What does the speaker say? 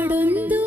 ಹಾಡೊಂದು